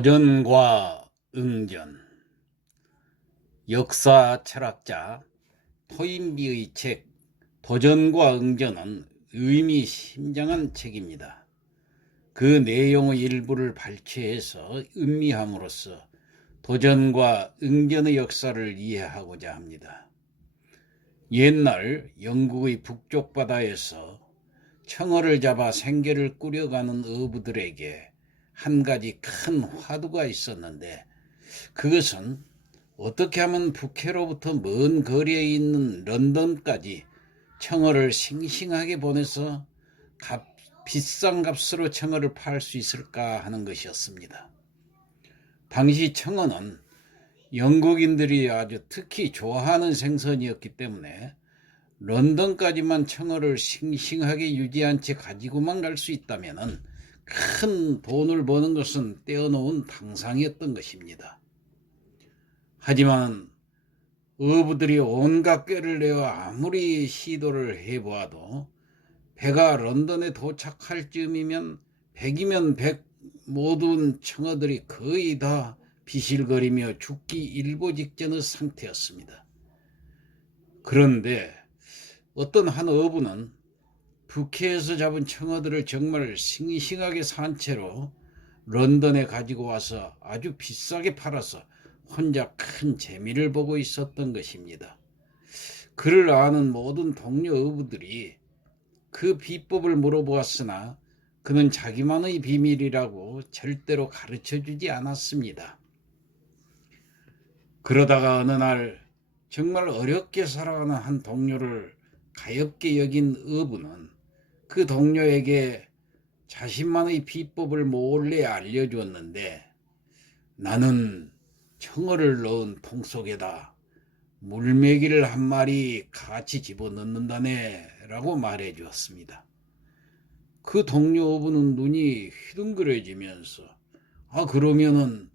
도전과 응전. 역사 철학자 토인비의 책 도전과 응전은 의미심장한 책입니다. 그 내용의 일부를 발췌해서 음미함으로써 도전과 응전의 역사를 이해하고자 합니다. 옛날 영국의 북쪽 바다에서 청어를 잡아 생계를 꾸려가는 어부들에게 한 가지 큰 화두가 있었는데, 그것은 어떻게 하면 북해로부터 먼 거리에 있는 런던까지 청어를 싱싱하게 보내서 비싼 값으로 청어를 팔 수 있을까 하는 것이었습니다. 당시 청어는 영국인들이 아주 특히 좋아하는 생선이었기 때문에 런던까지만 청어를 싱싱하게 유지한 채 가지고만 갈 수 있다면 큰 돈을 버는 것은 떼어놓은 당상이었던 것입니다. 하지만 어부들이 온갖 꾀를 내어 아무리 시도를 해보아도 배가 런던에 도착할 즈음이면 100이면 100 모든 청어들이 거의 다 비실거리며 죽기 일보 직전의 상태였습니다. 그런데 어떤 한 어부는 북해에서 잡은 청어들을 정말 싱싱하게 산 채로 런던에 가지고 와서 아주 비싸게 팔아서 혼자 큰 재미를 보고 있었던 것입니다. 그를 아는 모든 동료 어부들이 그 비법을 물어보았으나 그는 자기만의 비밀이라고 절대로 가르쳐주지 않았습니다. 그러다가 어느 날 정말 어렵게 살아가는 한 동료를 가엾게 여긴 어부는 그 동료에게 자신만의 비법을 몰래 알려주었는데, 나는 청어를 넣은 통 속에다 물메기를 한 마리 같이 집어넣는다네 라고 말해 주었습니다. 그 동료 어부는 눈이 휘둥그레지면서 그러면은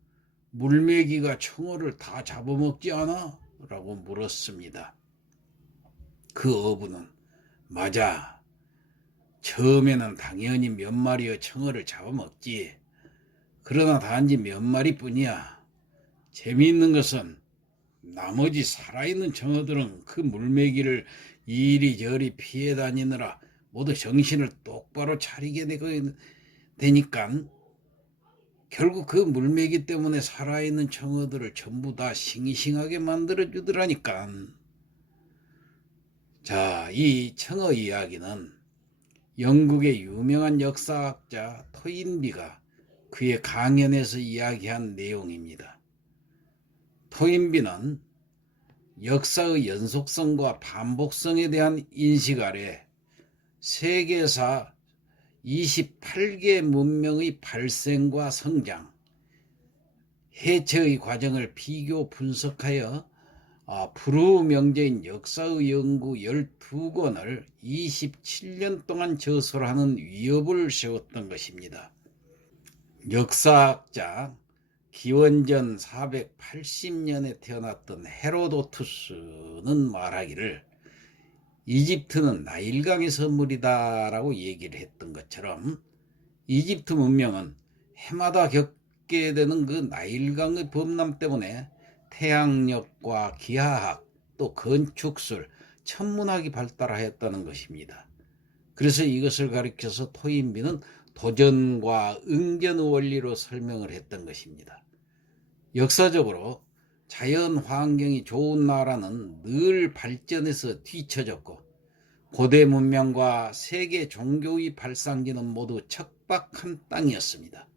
물메기가 청어를 다 잡아먹지 않아? 라고 물었습니다. 그 어부는 맞아. 처음에는 당연히 몇 마리의 청어를 잡아먹지. 그러나 단지 몇 마리뿐이야. 재미있는 것은 나머지 살아있는 청어들은 그 물메기를 이리저리 피해 다니느라 모두 정신을 똑바로 차리게 되니까 결국 그 물메기 때문에 살아있는 청어들을 전부 다 싱싱하게 만들어주더라니까. 자, 이 청어 이야기는 영국의 유명한 역사학자 토인비가 그의 강연에서 이야기한 내용입니다. 토인비는 역사의 연속성과 반복성에 대한 인식 아래 세계사 28개 문명의 발생과 성장, 해체의 과정을 비교 분석하여 불후명제인 역사의 연구 12권을 27년 동안 저술하는 위업을 세웠던 것입니다. 역사학자 기원전 480년에 태어났던 헤로도투스는 말하기를 이집트는 나일강의 선물이다라고 얘기를 했던 것처럼, 이집트 문명은 해마다 겪게 되는 그 나일강의 범람 때문에 태양력과 기하학, 또 건축술, 천문학이 발달하였다는 것입니다. 그래서 이것을 가리켜서 토인비는 도전과 응전의 원리로 설명을 했던 것입니다. 역사적으로 자연 환경이 좋은 나라는 늘 발전해서 뒤처졌고, 고대 문명과 세계 종교의 발상지는 모두 척박한 땅이었습니다.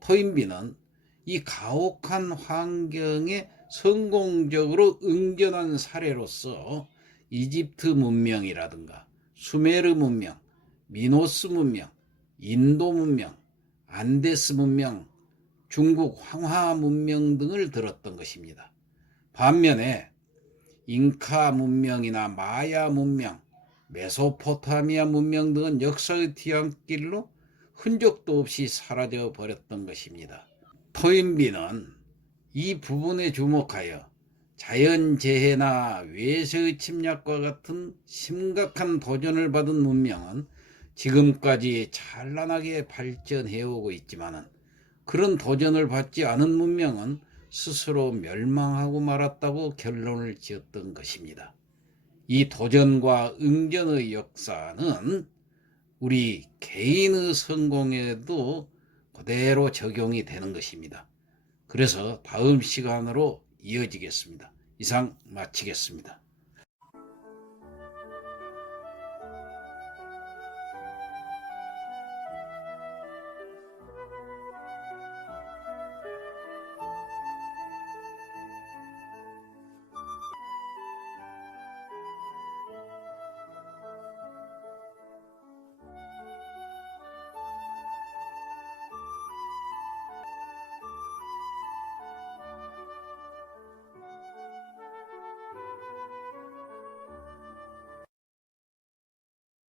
토인비는 이 가혹한 환경에 성공적으로 응전한 사례로서 이집트 문명이라든가 수메르 문명, 미노스 문명, 인도 문명, 안데스 문명, 중국 황하 문명 등을 들었던 것입니다. 반면에 잉카 문명이나 마야 문명, 메소포타미아 문명 등은 역사의 뒤안길로 흔적도 없이 사라져 버렸던 것입니다. 토인비는 이 부분에 주목하여 자연재해나 외세의 침략과 같은 심각한 도전을 받은 문명은 지금까지 찬란하게 발전해오고 있지만 그런 도전을 받지 않은 문명은 스스로 멸망하고 말았다고 결론을 지었던 것입니다. 이 도전과 응전의 역사는 우리 개인의 성공에도 그대로 적용이 되는 것입니다. 그래서 다음 시간으로 이어지겠습니다. 이상 마치겠습니다.